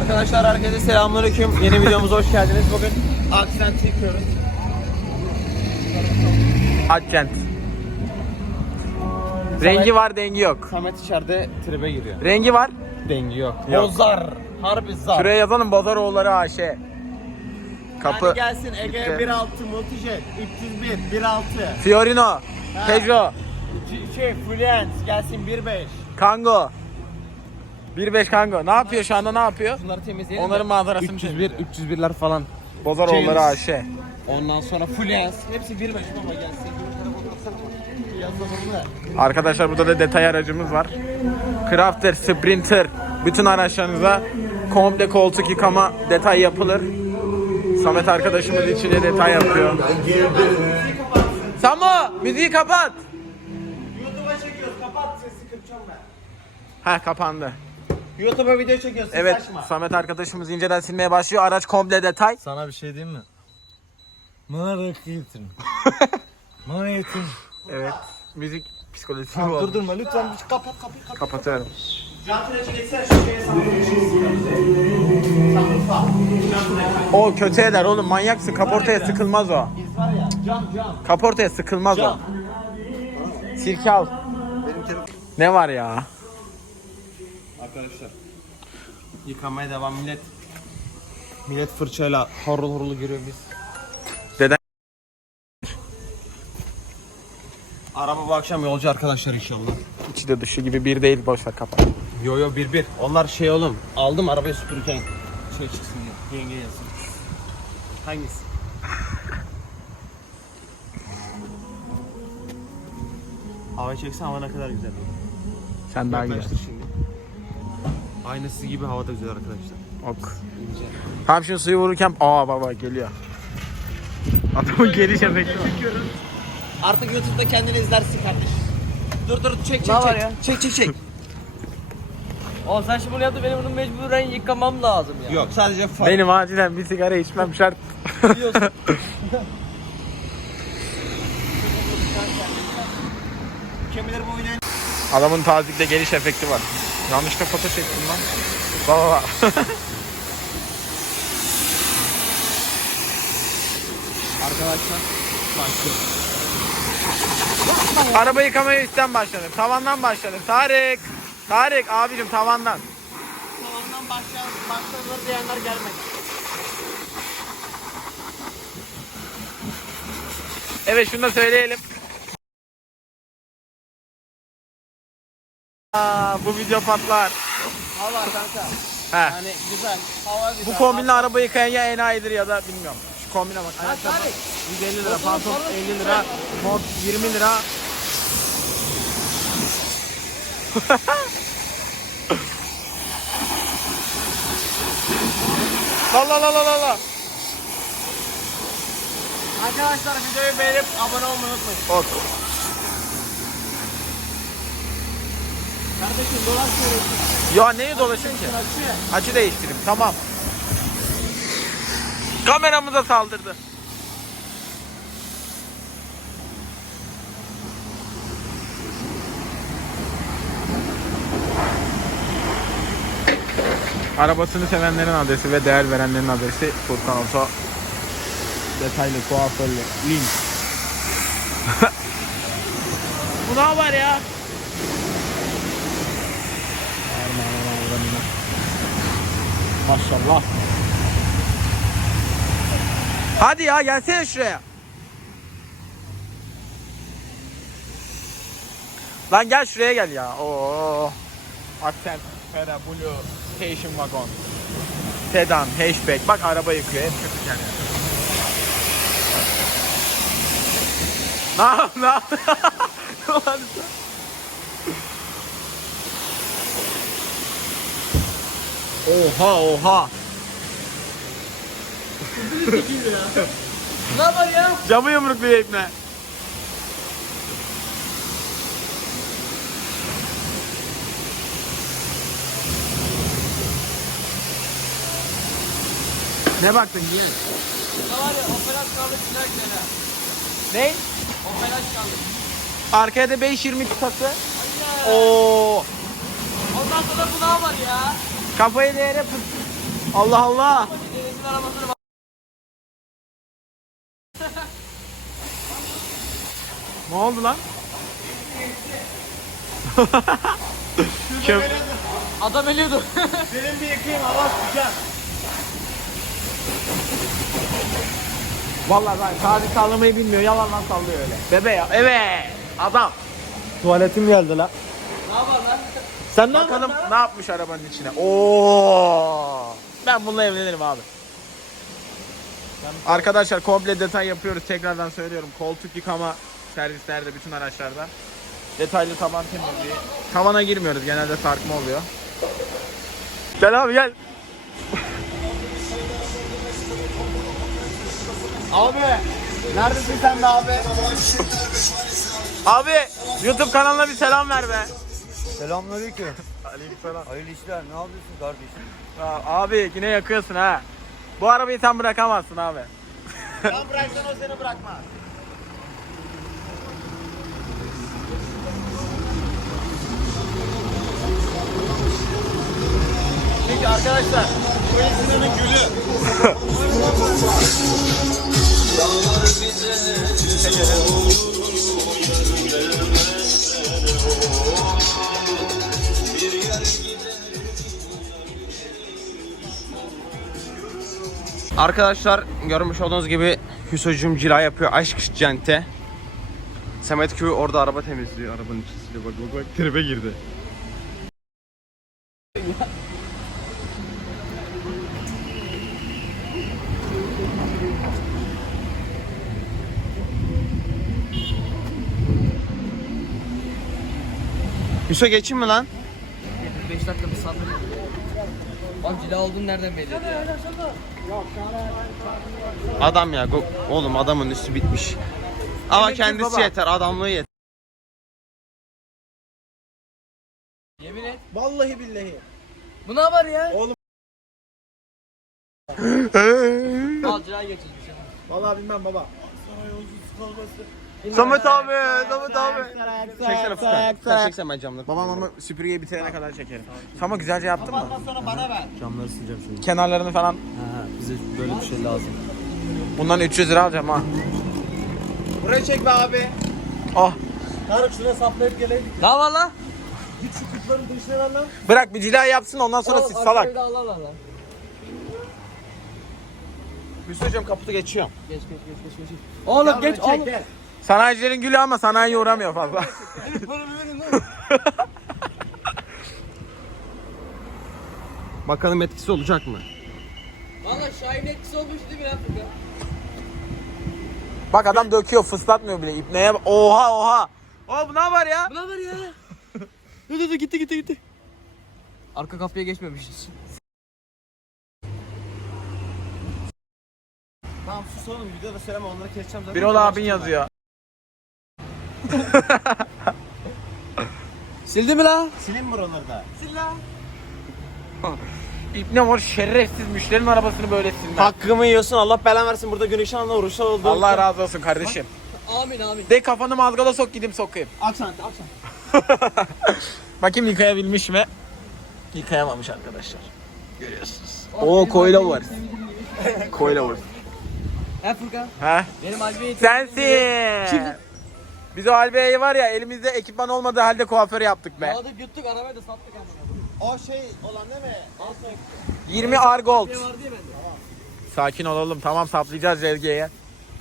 Arkadaşlar herkese selamünaleyküm. Yeni videomuza hoş geldiniz. Bugün aksent yıkıyoruz. Accent. Rengi var, dengi yok. Samet içeride tribe giriyor. Rengi var. Dengi yok. Bozar. Harbi zar. Şuraya yazalım Bozaroğulları AŞ. Kapı. Hadi gelsin Ege İşte. 1.6 Multijet 301 1.6 Fiorino. Peugeot. C- şey Fluence gelsin 1.5 Kango. 1.5 Kango. Ne yapıyor şu anda ne yapıyor? Bunları temizleyelim. Onların de. manzarasını 301 301'ler falan. Bozaroğulları James. AŞ. Ondan sonra Fluence hepsi 1.5 baba gelsin. Arkadaşlar burada da detay aracımız var. Crafter, Sprinter. Bütün araçlarınıza komple koltuk yıkama detay yapılır. Samet arkadaşımız içine detay yapıyor. Samo müziği kapat. YouTube'a çekiyoruz. Kapat sesi kırpacağım ben. Heh kapandı. YouTube'a video çekiyorsun. Evet Saçma. Samet arkadaşımız inceden silmeye başlıyor. Araç komple detay. Sana bir şey diyeyim mi? Bana rakı getirin. Bana getirin. Evet. Müzik psikolojisi bu. Durdurma lütfen bir kapat kapıyı kapat. Kapatıyorum. Can Tıracı geçsene şu şeye Sunroof'a. Can Tıracı. O kötü eder oğlum manyaksın kaportaya sıkılmaz o. Biz var ya cam cam. Kaportaya sıkılmaz o. Cam. Sirke al. Ne var ya? Arkadaşlar. Yıkamaya devam millet. Millet fırçayla horul horul giriyor biz. Deden- Araba bu akşam yolcu arkadaşlar inşallah. İçi de dışı gibi bir değil boş ver kapat. Yo yo bir bir. Onlar şey oğlum. Aldım arabayı süpürürken şey çıksın diye. Yenge yazsın. Hangisi? Hava çeksen hava ne kadar güzel olur. Sen daha güzel. Şimdi. Aynısı gibi havada güzel arkadaşlar. Ok. İnce. Tam şu suyu vururken aa baba geliyor. Adamın geliş efekti var. Artık YouTube'da kendini izlersin kardeş. Dur dur çek çek Ne var çek. ya? Çek çek çek. Oğlum sen şimdi bunu yaptın benim bunu mecburen yıkamam lazım ya. Yok sadece far. Benim acilen bir sigara içmem şart. Biliyorsun. Kemileri bu oynayın. Adamın tazikte geliş efekti var. Yanlışlıkla foto çektim lan. Baba baba. Arkadaşlar. Başlıyor. Araba yıkamaya üstten başladım. Tavandan başladım. Tarık. Tarık abicim tavandan. Tavandan başlayalım. Başlanır diyenler gelmedi. Evet şunu da söyleyelim. Aa, bu video patlar. Hava kanka. He. Yani güzel. Hava güzel. Bu kombinle araba yıkayan ya enayidir ya da bilmiyorum. Şu kombine bak. Ayakkabı Tarık. 150 lira, pantolon 50 lira, mont 20 lira. la la la la la la. Arkadaşlar videoyu beğenip abone olmayı unutmayın. Ok. Kardeşim söylüyorsun. Ya neye dolaşayım ki? Açı değiştireyim tamam. Kameramıza saldırdı. Arabasını sevenlerin adresi ve değer verenlerin adresi Furkan Oto. Detaylı kuaförlü. Link. Bu ne var ya? Maşallah. Hadi ya gelsene şuraya. Lan gel şuraya gel ya. Oo. Accent, Fera, Blue, Station Wagon. Sedan, hatchback. Bak araba yıkıyor. Hep kötü yani. Ne yap- ne yap- Oha oha. ne var ya? Camı yumrukluyor ipne. Ne baktın diye? Ne var ya? Operat kaldı gene. Ne? Operat kaldı. Arkaya da 5.20 kısası. Hayır. Oo. Ondan sonra bu ne var ya? Kafayı değere. Allah Allah. Ne oldu lan? Kim? Adam ölüyordu. Benim bir yıkayayım hava sıcak. Vallahi ben saati sallamayı bilmiyor. Yalandan sallıyor öyle. Bebe ya. Evet. Adam. Tuvaletim geldi la. ne yapar lan? Sen Bakalım ne yapmış arabanın içine. Oo. Ben bununla evlenirim abi. Arkadaşlar komple detay yapıyoruz. Tekrardan söylüyorum. Koltuk yıkama servislerde bütün araçlarda. Detaylı taban temizliği. Tavana girmiyoruz. Genelde sarkma oluyor. Gel abi gel. Abi neredesin sen be abi? Abi YouTube kanalına bir selam ver be. Selamünaleyküm. Aleykümselam. Hayırlı işler. Ne yapıyorsun kardeşim? Abi yine yakıyorsun ha. Bu arabayı sen bırakamazsın abi. Sen bıraksan o seni bırakmaz. Çünkü arkadaşlar bu insanın gülü. Arkadaşlar görmüş olduğunuz gibi Hüso'cum cila yapıyor aşk cente. Samet Köy orada araba temizliyor arabanın içinde bak bak bak tribe girdi. Hüso geçeyim mi lan? 5 dakika bir sabır. Bak cila olduğunu nereden belli ya? Adam ya oğlum adamın üstü bitmiş. Ama Emekli kendisi baba. yeter adamlığı yeter. Yemin et. Vallahi billahi. Bu ne var ya? Oğlum. Al cila geçirmiş. Vallahi bilmem baba. Samet abi, Samet abi. Çeksene Furkan. Sen çeksen ben camları. Babam ama süpürgeyi bitirene kadar çekerim. Ama güzelce yaptın mı? Camları sileceğim şimdi. Kenarlarını falan. Ha, bize böyle bir şey lazım. Bundan 300 lira alacağım ha. Burayı çek be abi. Oh. Tarık şuraya saplayıp geleydik. Ne var lan? Git şu kutların dışına ver lan. Bırak bir cila yapsın ondan sonra siz salak. Allah Allah Allah. Hüsnü'cüm kaputu geçiyorum. Geç geç geç geç geç. Oğlum geç oğlum. Sanayicilerin gülü ama sanayiye uğramıyor fazla. Bakalım etkisi olacak mı? Valla Şahin etkisi olmuş değil mi lan Furkan? Bak adam döküyor fıslatmıyor bile ipneye. bak- Oha oha. Oha bu ne var ya? Bu ne var ya? dur dur dur gitti gitti gitti. Arka kapıya geçmemişiz. Tamam sus oğlum videoda söyleme onları keseceğim zaten. Birol abin yazıyor. Sildi mi la? Silin mi oraları da? İpne var şerefsiz müşterinin arabasını böyle silmez. Hakkımı yiyorsun Allah belan versin burada güneş anla uğraşlar oldu. Allah razı olsun kardeşim. Amin amin. De kafanı mazgala sok gideyim sokayım. Aksan aksan. Bakayım yıkayabilmiş mi? Yıkayamamış arkadaşlar. Görüyorsunuz. Oo koyla var. Koyla vur. He Furkan. Ha? Benim Albiye'yi Sensin. Biz o Albe'yi var ya elimizde ekipman olmadığı halde kuaför yaptık be. Yağdık yuttuk arabayı da sattık ama. O şey olan değil mi? 20 Argold. Ne vardı ya bende. Sakin olalım tamam saplayacağız rezgeye.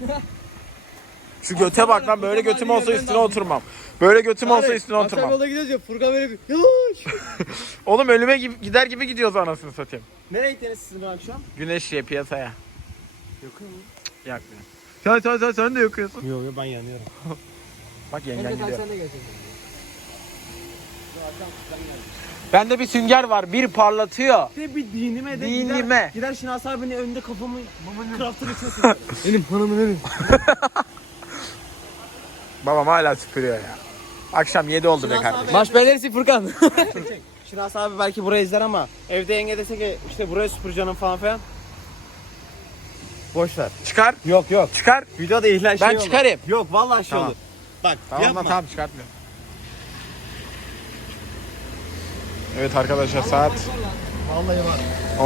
Şu göte bak lan böyle götüm olsa üstüne oturmam. Böyle götüm olsa üstüne oturmam. yolda gidiyoruz ya Furkan böyle bir yavaş. Oğlum ölüme gibi, gider gibi gidiyoruz anasını satayım. Nereye gittiniz siz bu akşam? Güneş ya piyasaya. Yakıyor mu? Yakmıyor. Sen sen sen sen de yakıyorsun. Yok yok ben yanıyorum. Bak yengen Önce gidiyor. sen de. Bende bir sünger var. Bir parlatıyor. De bir dinime de Dinime. gider. Gider Şinas abinin önünde kafamı craftın içine sokarım. Benim hanımın evi. Babam hala süpürüyor ya. Akşam 7 oldu be kardeşim. Baş belerisi Furkan. Şinas abi belki burayı izler ama evde yenge dese ki işte buraya süpürcanım falan filan. Boş ver. Çıkar. Yok yok. Çıkar. Videoda ihlal şey Ben olur. çıkarayım. Yok vallahi şey Tamam. olur. Bak Tamam yapma. lan tamam çıkartmıyorum. Evet arkadaşlar saat Vallahi var.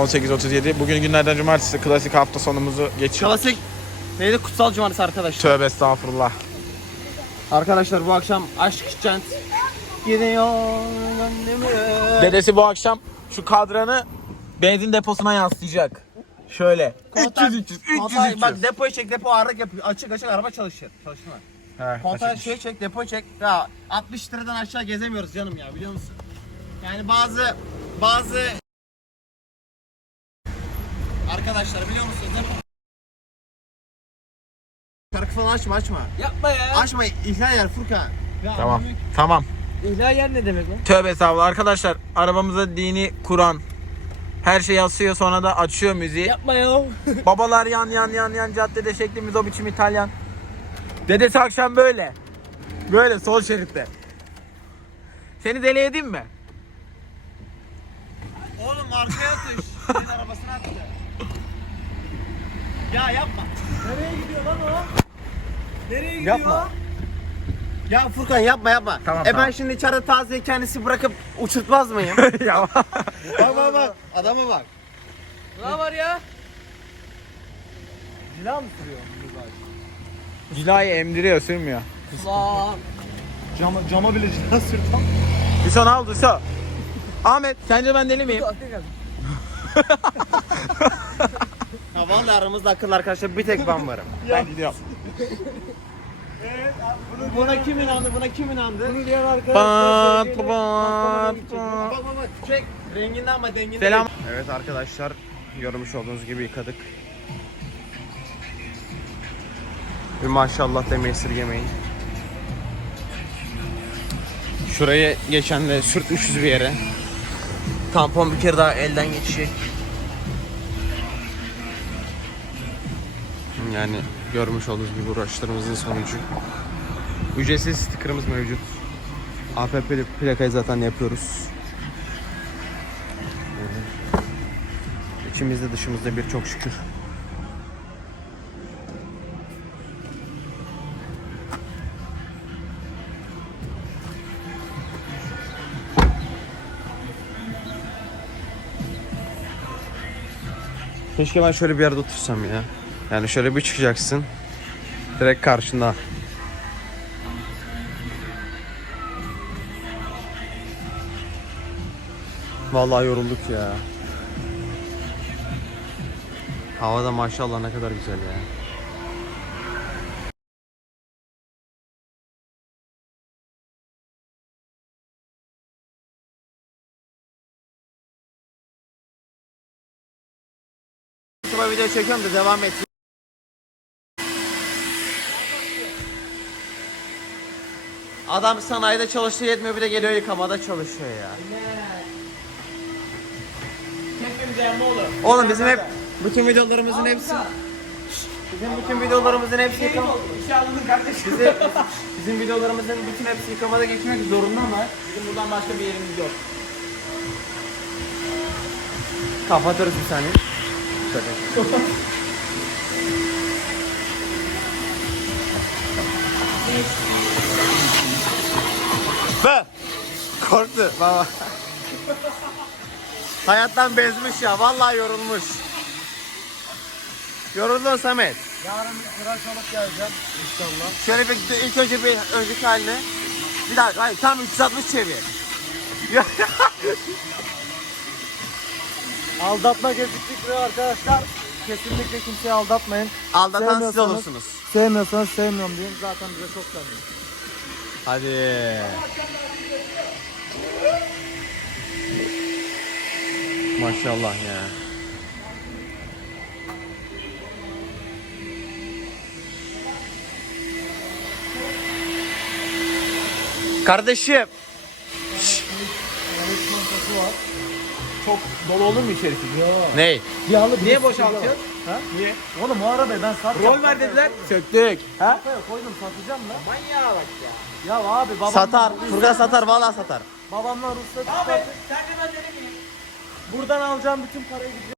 18.37. Bugün günlerden cumartesi klasik hafta sonumuzu geçiyor. Klasik neydi kutsal cumartesi arkadaşlar. Tövbe estağfurullah. Arkadaşlar bu akşam aşk kent gidiyor. Dedesi bu akşam şu kadranı benzin deposuna yansıtacak. Şöyle. 300 300 300 Kontağı- 300. Bak depoyu çek depo ağırlık yapıyor. Açık açık araba çalışır. Çalışma. He, Kontağı açıkmış. şey çek depo çek. Ya 60 liradan aşağı gezemiyoruz canım ya biliyor musun? Yani bazı bazı arkadaşlar biliyor musunuz depo Şarkı falan açma açma. Yapma ya. Açma ihlal yer Furkan. Ya Tamam. ki. Tamam. İhlal yer ne demek lan? Tövbe estağfurullah. Arkadaşlar arabamıza dini Kur'an her şey asıyor sonra da açıyor müziği. Yapma ya. Babalar yan yan yan yan caddede şeklimiz o biçim İtalyan. Dedesi akşam böyle. Böyle sol şeritte. Seni deli edeyim mi? Oğlum arkaya atış. Senin arabasına attı. Ya yapma. Nereye gidiyor lan o? Nereye gidiyor? Yapma. Ya Furkan yapma yapma. Tamam, e tamam. ben şimdi içeride taze kendisi bırakıp uçurtmaz mıyım? ya. bak bak bak. Adama bak. Ne var ya? Cila mı sürüyor? Cilayı emdiriyor sürmüyor. Lan. Cama, cama bile cila sürdü. Hüso ne oldu Hüso? Ahmet sence ben deli miyim? Ya vallahi aramızda akıllı arkadaşlar bir tek ben varım. Ben gidiyorum. Buna kim inandı? Buna kim inandı? Bunu diyen arkadaşlar. Bak bak bak çek. Renginden ama denginden. Selam. Evet arkadaşlar görmüş olduğunuz gibi yıkadık. Bir maşallah demeyi esirgemeyin. Şurayı geçen de sürtmüşüz bir yere. Tampon bir kere daha elden geçecek. Yani görmüş olduğunuz gibi uğraşlarımızın sonucu. Ücretsiz sticker'ımız mevcut. APP plakayı zaten yapıyoruz. İçimizde dışımızda bir çok şükür. Keşke ben şöyle bir yerde otursam ya. Yani şöyle bir çıkacaksın. Direkt karşında. Vallahi yorulduk ya. Havada maşallah ne kadar güzel ya. YouTube'a video çekiyorum da devam et. Adam sanayide çalıştığı yetmiyor bir de geliyor yıkamada çalışıyor ya. Oğlum bizim hep bütün videolarımızın hepsi Bizim bütün videolarımızın hepsi yıkama. Bizi, bizim videolarımızın bütün hepsi yıkamada geçmek zorunda mı? Bizim buradan başka bir yerimiz yok. Kapatırız bir saniye. Şöyle. Be! Korktu baba. Hayattan bezmiş ya. Vallahi yorulmuş. Yoruldun Samet. Yarın bir tıraş alıp geleceğim inşallah. Şöyle bir ilk önce bir önceki haline. Bir daha hayır tam 360 çevir. Aldatma fikri arkadaşlar. Kesinlikle kimseyi aldatmayın. Aldatan siz Sevmiyorsanız- olursunuz. Sevmiyorsanız sevmiyorum deyin. Zaten bize çok lazım. Hadi. Maşallah ya. Kardeşim. Çok dolu olur mu içerisi? Ney? Yağlı bir Niye de boşaltıyorsun? Ha? Niye? Oğlum o arabayı ben satacağım. Rol ver dediler. Söktük. Ha? Koydum satacağım lan. Manyağa bak ya. Ya abi babam Satar. Furkan satar. Vallahi satar. babamla ruhsat Abi çıkartıp sence ben deli miyim? buradan alacağım bütün parayı gideceğim.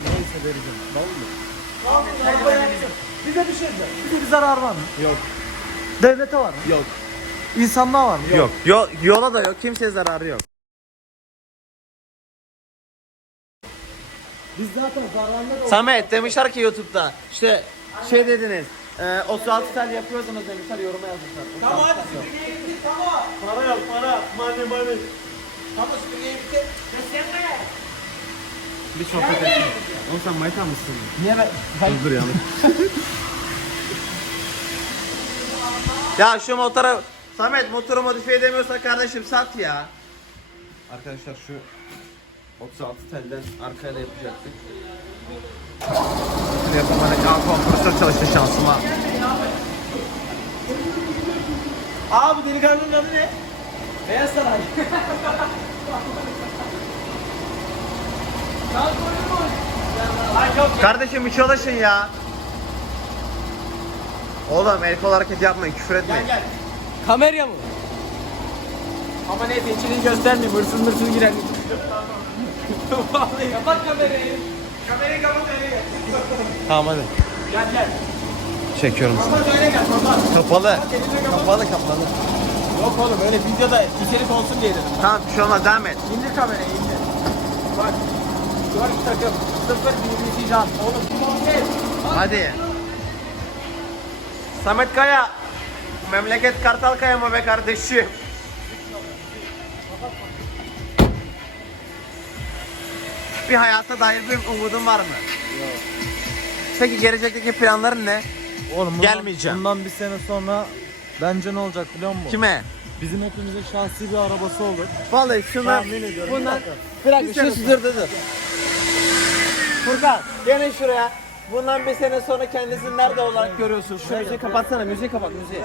Neyse vereceğim. Vallahi. Abi arabayı alacağım. Bize bir şey. Bize bir zarar var mı? Yok. Devlete var mı? Yok. İnsanlığa var mı? Yok. Yo- yola da yok. Kimseye zararı yok. Biz zaten zararlı Samet demişler ki YouTube'da işte şey dediniz. E, 36 tel yapıyorsunuz demişler yoruma yazmışlar. Tamam hadi süpürgeyi bitir tamam. Para yap para. Mane mane. Tamam süpürgeyi bitir. Kesinlikle. Bir sohbet edelim. Oğlum sen mayta mısın? Niye ben? Hayır. Dur ya. Ya şu motora Samet motoru modifiye edemiyorsa kardeşim sat ya. Arkadaşlar şu 36 telden arkaya da yapacaktık. Yapamadık. Aa kompresör çalıştı şansıma. Aa bu delikanlının adı ne? Beyaz Saray. Kardeşim bir çalışın ya. Oğlum el kol hareket yapmayın küfür etmeyin. Kamerya mı? Ama neyse içini göstermeyeyim. Hırsız hırsız girer. Kapat kamerayı. Kamerayı kapat öyle gel. Tamam hadi. Gel gel. Çekiyorum. Kapat öyle gel. Kapat. Kapalı. Elini kapat. Kapalı kapalı. Yok oğlum öyle videoda içerik olsun diye dedim. Tamam bir şey olmaz devam et. İndir kamerayı indir. Bak. Dört takım. Sıfır BBC can. Oğlum. Hadi. Samet Kaya. Memleket Kartal Kaya mı be kardeşim? Bir hayata dair bir umudun var mı? Yok. Peki gelecekteki planların ne? Oğlum bundan, Gelmeyeceğim. Bundan bir sene sonra bence ne olacak biliyor musun? Kime? Bizim hepimizin şahsi bir arabası olur. Vallahi ediyorum. bundan Bir şu dur dur dur. Furkan gelin şuraya. Bundan bir sene sonra kendisini nerede olarak görüyorsun? Şu müziği kapatsana, müziği kapat, müziği.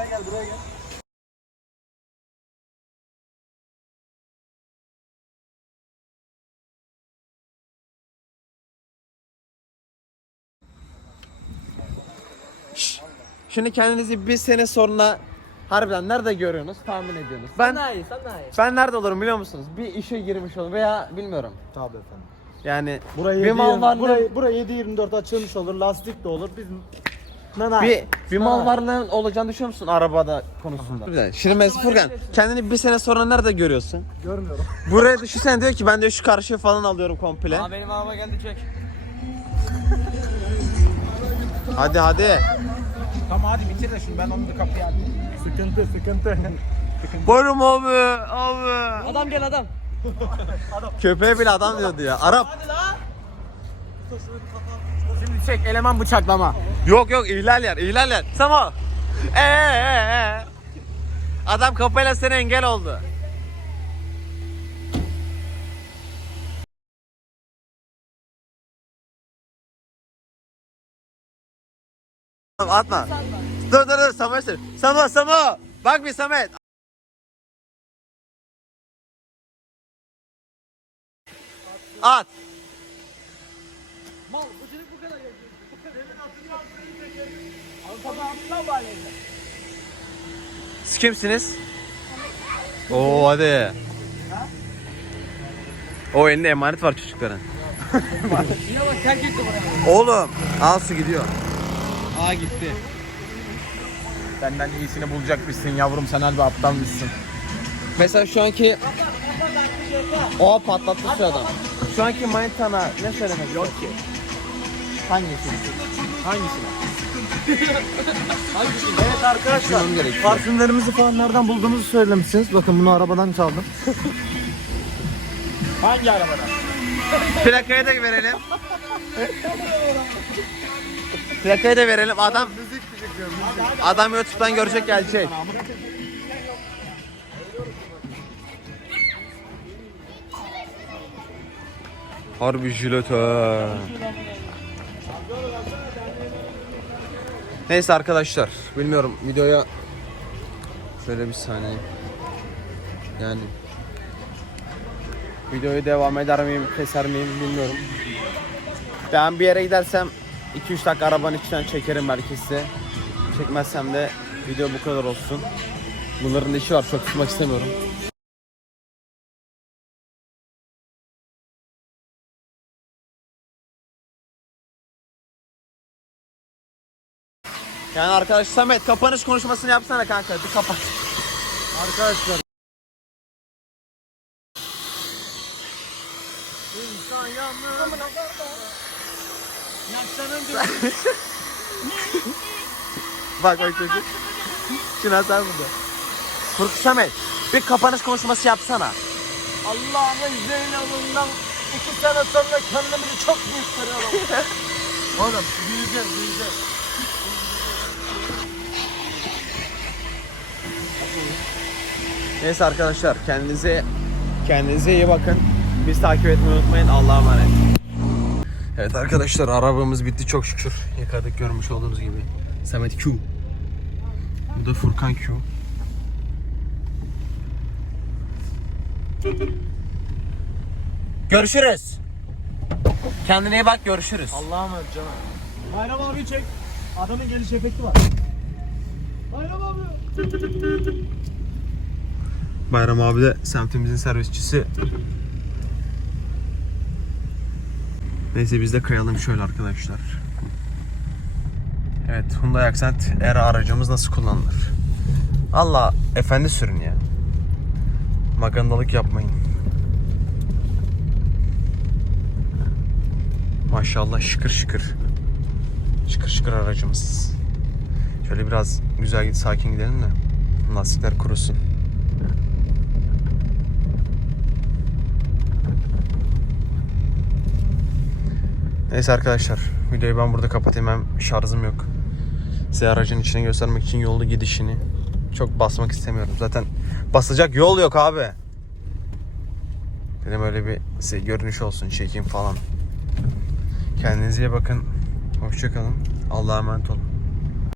Şşş. Şimdi kendinizi bir sene sonra harbiden nerede görüyorsunuz? Tahmin ediyorsunuz. Ben Sanayi, sanayi. ben nerede olurum biliyor musunuz? Bir işe girmiş olurum veya bilmiyorum. Tabii efendim. Yani Burayı bir mal varlığı burayı, burayı 7-24 açılmış olur, lastik de olur. Biz Nanay. bir bir mal varlığın olacağını düşünüyor musun arabada konusunda? Şimdi mesela Furkan kendini bir sene sonra nerede görüyorsun? Görmüyorum. Buraya düşünsene diyor ki ben de şu karşıya falan alıyorum komple. Aa benim araba geldi çek. Hadi hadi. Tamam hadi bitir de şunu ben onu da kapıya atayım. Sıkıntı, sıkıntı. Buyurun abi abi. Adam gel adam. Köpeğe bile adam diyordu ya. Arap. Şimdi çek eleman bıçaklama. Yok yok ihlal yer ihlal yer. Samo. Ee, ee, ee. Adam kafayla sana engel oldu. Atma. Dur dur dur Samet. sür. Samo Samo. Bak bir Samet. At. Siz kimsiniz? Oo hadi. O elinde emanet var çocukların. Yine bak terk etti burayı. Oğlum al su gidiyor. Aa gitti. Benden iyisini bulacakmışsın yavrum sen harbi aptalmışsın. Mesela şu anki o patlattı şu adam. Şu anki manitana ne söylemek Yok ki. Hangisi? Hangisine? evet arkadaşlar. Parfümlerimizi falan nereden bulduğumuzu söylemişsiniz. Bakın bunu arabadan çaldım. Hangi arabadan? Plakayı da verelim. Plakayı da verelim. Adam Adam YouTube'dan görecek gelecek. Harbi jilet ha. Neyse arkadaşlar, bilmiyorum videoya şöyle bir saniye. Yani videoyu devam eder miyim, keser miyim bilmiyorum. Ben bir yere gidersem 2-3 dakika arabanın içinden çekerim belki size. Çekmezsem de video bu kadar olsun. Bunların da işi var, çok tutmak istemiyorum. Yani arkadaş Samet kapanış konuşmasını yapsana kanka bir kapat. Arkadaşlar İnsan yalnız. Yaşlanınca Bak bak çocuk. Şuna sen burada. Furk Samet bir kapanış konuşması yapsana. Allah'ın Zeynep'inden iki sene sonra kendimizi çok büyük görüyorum. Oğlum büyüyeceğiz büyüyeceğiz. Neyse arkadaşlar kendinize kendinize iyi bakın. Biz takip etmeyi unutmayın. Allah'a emanet. Evet arkadaşlar arabamız bitti çok şükür. Yıkadık görmüş olduğunuz gibi. Samet Q. Bu da Furkan Q. Görüşürüz. Kendine iyi bak görüşürüz. Allah'a emanet canım. Bayram abi çek. Adamın geliş efekti var. Bayram abi. Bayram abi de semtimizin servisçisi. Neyse biz de kayalım şöyle arkadaşlar. Evet Hyundai Accent R aracımız nasıl kullanılır? Allah efendi sürün ya. Magandalık yapmayın. Maşallah şıkır şıkır. Şıkır şıkır aracımız. Şöyle biraz güzel git sakin gidelim de lastikler kurusun. Neyse arkadaşlar videoyu ben burada kapatayım hem şarjım yok. Size aracın içine göstermek için yolda gidişini çok basmak istemiyorum. Zaten basacak yol yok abi. Dedim öyle bir size görünüş olsun çekeyim falan. Kendinize iyi bakın. Hoşçakalın. Allah'a emanet olun.